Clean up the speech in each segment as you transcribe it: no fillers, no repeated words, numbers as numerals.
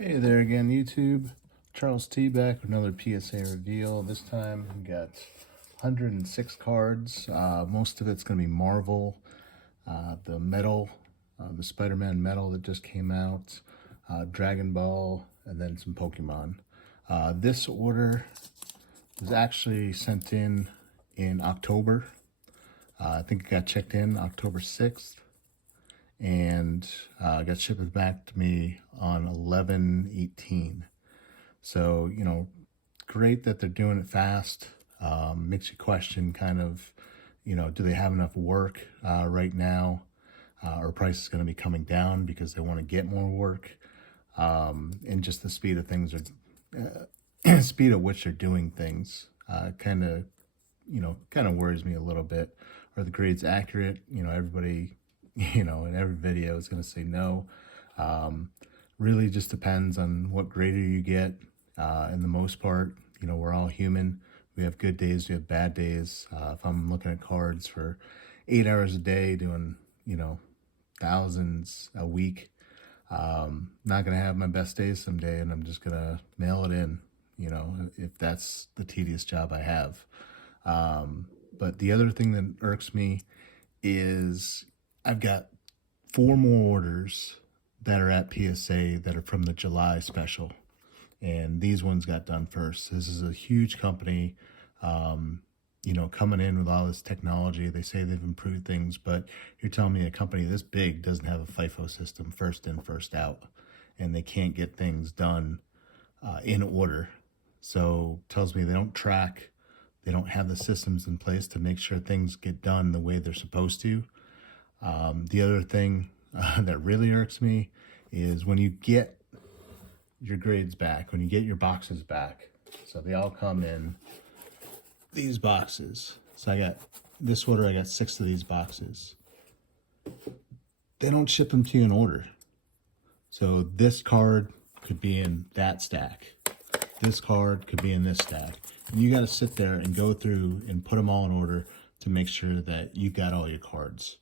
Hey there again, YouTube. Charles T back with another PSA reveal. This time we got 106 cards. Most of it's going to be Marvel, the metal, the Spider-Man metal that just came out, Dragon Ball, and then some Pokemon. This order was actually sent in October. I think it got checked in October 6th. And got shipped back to me on 11/18. So, great that they're doing it fast. Makes you question kind of, do they have enough work right now? Or price is going to be coming down because they want to get more work. And just the speed of things are, speed at which they're doing things kind of worries me a little bit. Are the grades accurate? Everybody, in every video is going to say no. Really just depends on what grader you get. In the most part, we're all human. We have good days, we have bad days. If I'm looking at cards for 8 hours a day doing, thousands a week, not going to have my best days someday, and I'm just going to mail it in, if that's the tedious job I have. But the other thing that irks me is I've got 4 more orders that are at PSA that are from the July special. And these ones got done first. This is a huge company, coming in with all this technology. They say they've improved things, but you're telling me a company this big doesn't have a FIFO system, first in, first out, and they can't get things done in order. So tells me they don't track, they don't have the systems in place to make sure things get done the way they're supposed to. The other thing that really irks me is when you get your grades back, when you get your boxes back. So they all come in these boxes. So I got this order, I got 6 of these boxes. They don't ship them to you in order. So this card could be in that stack. This card could be in this stack. And you got to sit there and go through and put them all in order to make sure that you got all your cards.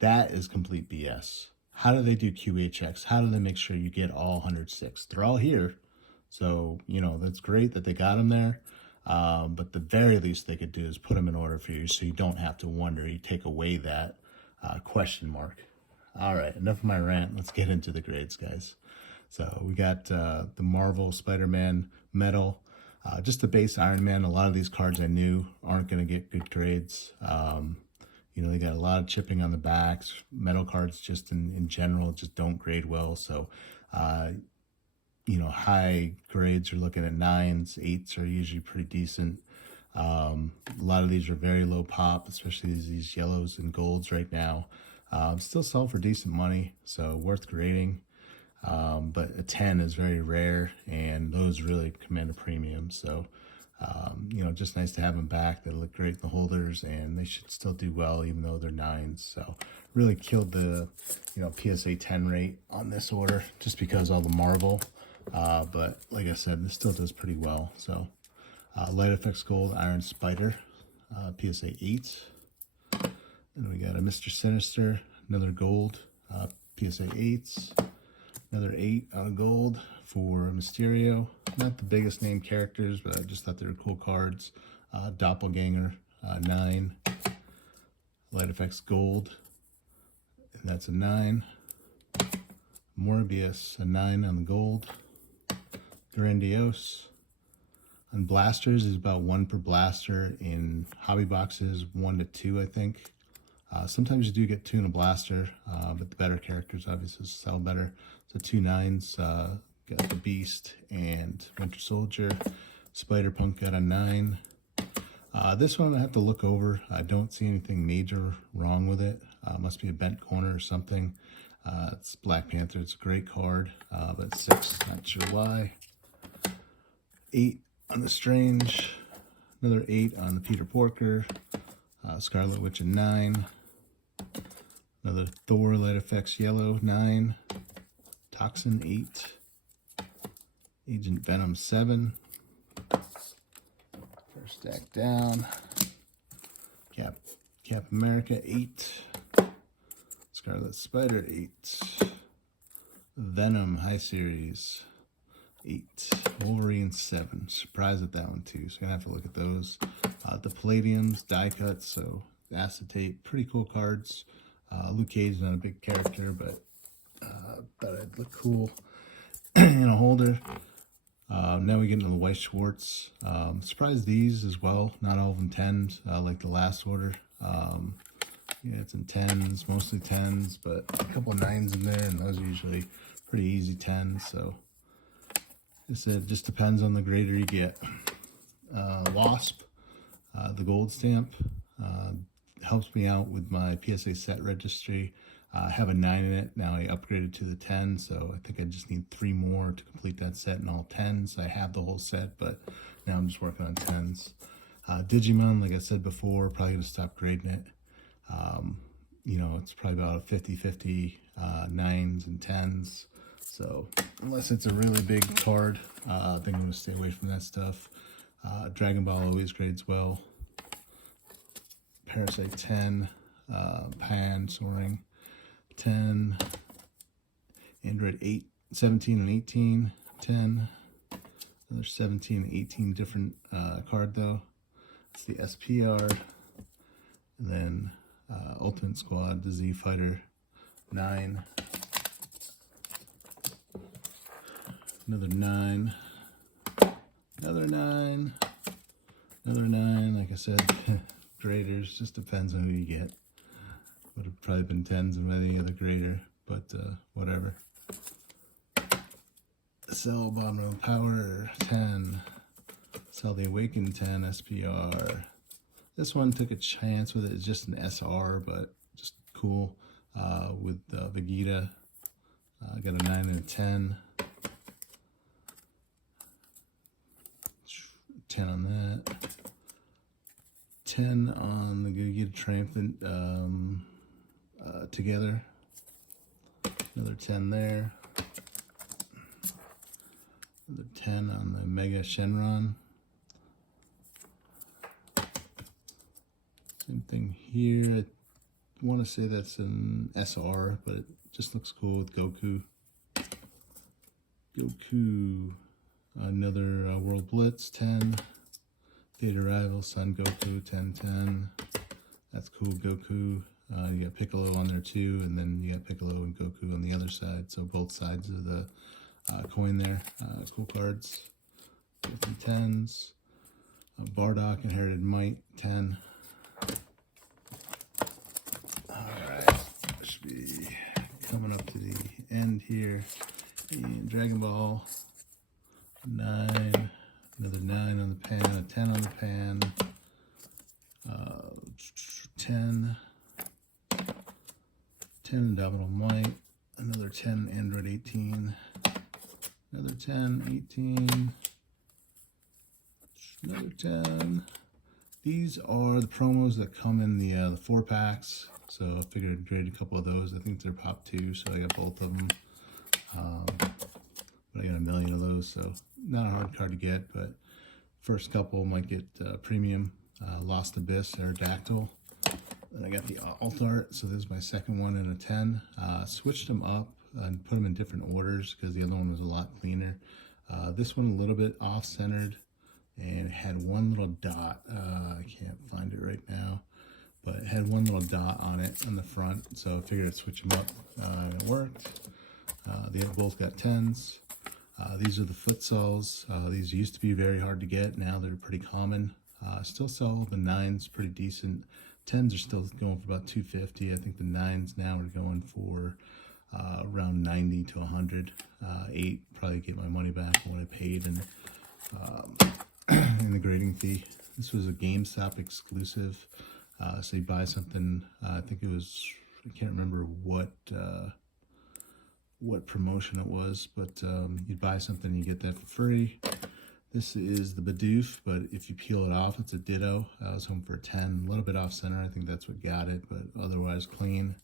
That is complete BS. How do they do QA checks? How do they make sure you get all 106? They're all here. So, that's great that they got them there. But the very least they could do is put them in order for you so you don't have to wonder. You take away that question mark. All right, enough of my rant. Let's get into the grades, guys. So we got the Marvel Spider-Man metal. Just the base Iron Man. A lot of these cards I knew aren't going to get good grades. They got a lot of chipping on the backs. Metal cards just in general just don't grade well. So, high grades are looking at 9s, 8s are usually pretty decent. A lot of these are very low pop, especially these yellows and golds right now. Still sell for decent money, so worth grading. But a 10 is very rare, and those really command a premium. So, just nice to have them back. They look great in the holders, and they should still do well, even though they're 9s. So really killed the, PSA 10 rate on this order just because all the Marvel. But like I said, this still does pretty well. So Light Effects Gold, Iron Spider, PSA 8. And we got a Mr. Sinister, another gold, PSA 8s. Another 8 out of gold for Mysterio. Not the biggest name characters, but I just thought they were cool cards. Doppelganger, 9. Light Effects Gold, and that's a 9. Morbius, a 9 on the gold. Grandiose. On blasters is about 1 per blaster. In hobby boxes, 1 to 2, I think. Sometimes you do get 2 in a blaster, but the better characters obviously sell better. So 2 9s, got the Beast and Winter Soldier. Spider-Punk got a 9. This one I have to look over. I don't see anything major wrong with it. Must be a bent corner or something. It's Black Panther. It's a great card, but 6, not sure why. 8 on the Strange. Another 8 on the Peter Porker. Scarlet Witch a 9. Another Thor Light Effects Yellow, 9. Toxin, 8. Agent Venom, 7. First stack down. Cap America, 8. Scarlet Spider, 8. Venom High Series, 8. Wolverine 7. Surprised at that one too. So I'm gonna have to look at those. The Palladiums, die cuts, so acetate, pretty cool cards. Luke Cage is not a big character, but thought it'd look cool in a holder. Now we get into the White Schwartz. Surprised these as well. Not all of them 10s, like the last order. Yeah, it's in 10s, mostly 10s, but a couple 9s in there, and those are usually pretty easy 10s. So it just depends on the grader you get. Wasp, the gold stamp, helps me out with my PSA set registry. I have a 9 in it. Now I upgraded to the 10, so I think I just need 3 more to complete that set in all 10s. I have the whole set, but now I'm just working on 10s. Digimon, like I said before, probably going to stop grading it. You know, it's probably about a 50-50, 9s and 10s. So unless it's a really big card, I think I'm going to stay away from that stuff. Dragon Ball always grades well. Parasite 10, Pan, Soaring 10, Android 8, 17 and 18, 10. Another 17 and 18 different card though. It's the SPR. And then Ultimate Squad, the Z Fighter 9. Another 9. Another 9. Another 9. Like I said, graders, just depends on who you get. Would have probably been 10s of any other grader, but whatever. Cell Bottom of Power 10. Cell the Awakened 10 SPR. This one took a chance with it. It's just an SR, but just cool. With Vegeta, I got a 9 and a 10. 10 on that. 10 on the Vegeta Triumphant together. Another 10 there. Another 10 on the Mega Shenron. Same thing here. I want to say that's an SR, but it just looks cool with Goku. Goku. Another World Blitz 10. Theta Rival, Son Goku 10-10. That's cool, Goku. You got Piccolo on there too, and then you got Piccolo and Goku on the other side. So both sides of the coin there. Cool cards. 10s. Bardock, Inherited Might 10. Alright, should be coming up to the end here. And Dragon Ball 9. Another 9 on the pan, a 10 on the pan, 10, 10 Indomitable Might, another 10 Android 18, another 10, 18, another 10. These are the promos that come in the 4-packs, so I figured I'd grade a couple of those. I think they're Pop 2, so I got both of them. But I got a million of those, so not a hard card to get, but first couple might get premium. Lost Abyss, Aerodactyl. Then I got the alt art, so this is my second one in a 10. Switched them up and put them in different orders because the other one was a lot cleaner. This one a little bit off-centered and it had one little dot. I can't find it right now, but it had one little dot on it on the front, so I figured I'd switch them up, and it worked. They both got 10s. These are the Futsols. These used to be very hard to get. Now they're pretty common. Still sell the 9s pretty decent. 10s are still going for about $250. I think the 9s now are going for around 90 to 100. 8 probably get my money back on what I paid and in the grading fee. This was a GameStop exclusive. So you buy something. I think it was, I can't remember what promotion it was, but you buy something, you get that for free. This is the Bidoof, but if you peel it off, it's a Ditto. I was home for a 10, a little bit off center. I think that's what got it, but otherwise clean.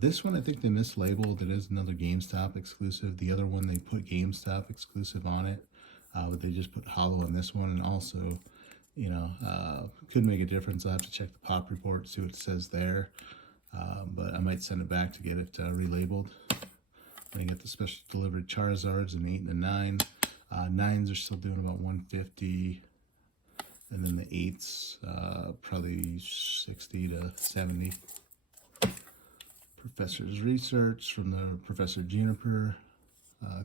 This one, I think they mislabeled. It is another GameStop exclusive. The other one, they put GameStop exclusive on it, but they just put Holo on this one. And also, you know, could make a difference. I'll have to check the pop report, see what it says there. But I might send it back to get it relabeled. I got the special delivered Charizards, an 8 and a 9. 9s are still doing about 150, and then the 8s probably 60 to 70. Professor's Research from the Professor Juniper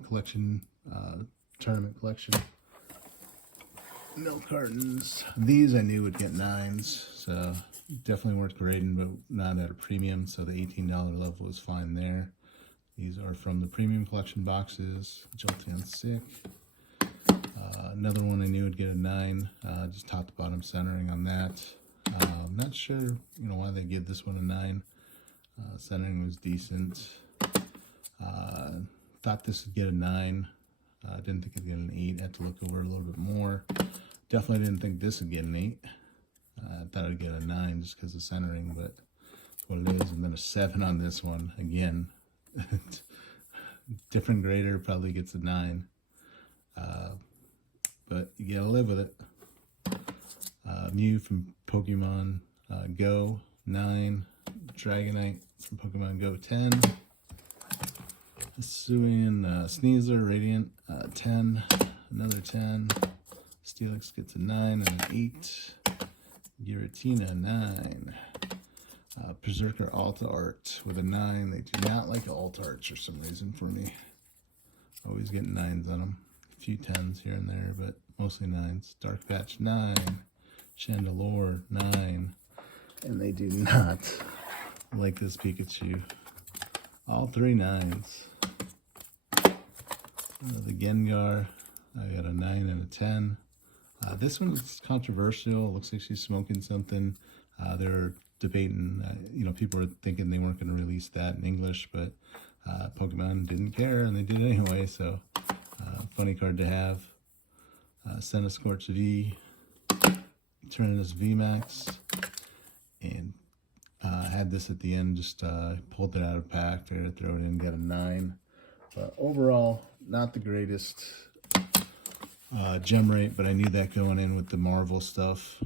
collection, tournament collection. Milk cartons. These I knew would get 9s, so definitely worth grading, but not at a premium, so the $18 level was fine there. These are from the premium collection boxes. Jolteon Sick. Another one I knew would get a 9, just top to bottom centering on that. I'm not sure, why they give this one a 9. Centering was decent. Thought this would get a 9. Didn't think it'd get an 8. Had to look over a little bit more. Definitely didn't think this would get an 8. I thought I'd get a 9 just because of centering, but that's what it is. And then a 7 on this one. Again, different grader probably gets a 9. But you gotta live with it. Mew from Pokemon Go, 9. Dragonite from Pokemon Go, 10. Hisuian Sneasel, Radiant, 10. Another 10. Steelix gets a 9 and an 8. Giratina, 9. Berserker Alta Art with a 9. They do not like Alta Arts for some reason for me. Always getting 9s on them. A few 10s here and there, but mostly 9s. Dark Patch, 9. Chandelure, 9. And they do not like this Pikachu. All 3 9s. The Gengar, I got a 9 and a 10. This one is controversial. It looks like she's smoking something. They're debating, people were thinking they weren't going to release that in English, but Pokemon didn't care and they did it anyway, so funny card to have. Centiskorch V, Eternatus VMAX, and had this at the end, just pulled it out of pack, figured to throw it in, get a 9. But overall, not the greatest gem rate, but I knew that going in with the Marvel stuff.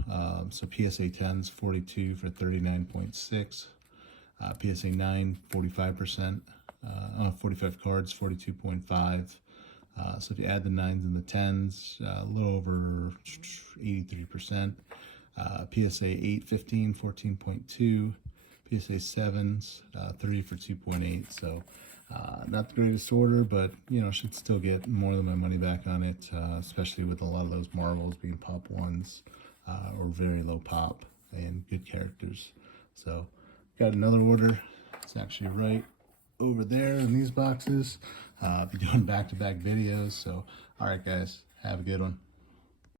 So PSA 10s, 42 for 39.6. PSA 9, 45%. 45 cards, 42.5. So if you add the 9s and the 10s, a little over 83%. PSA 8, 15, 14.2. PSA 7s, 3 for 2.8. So not the greatest order, but should still get more than my money back on it, especially with a lot of those Marvels being pop 1s or very low pop and good characters. So got another order. It's actually right over there in these boxes. I'll be doing back-to-back videos. So all right, guys, have a good one.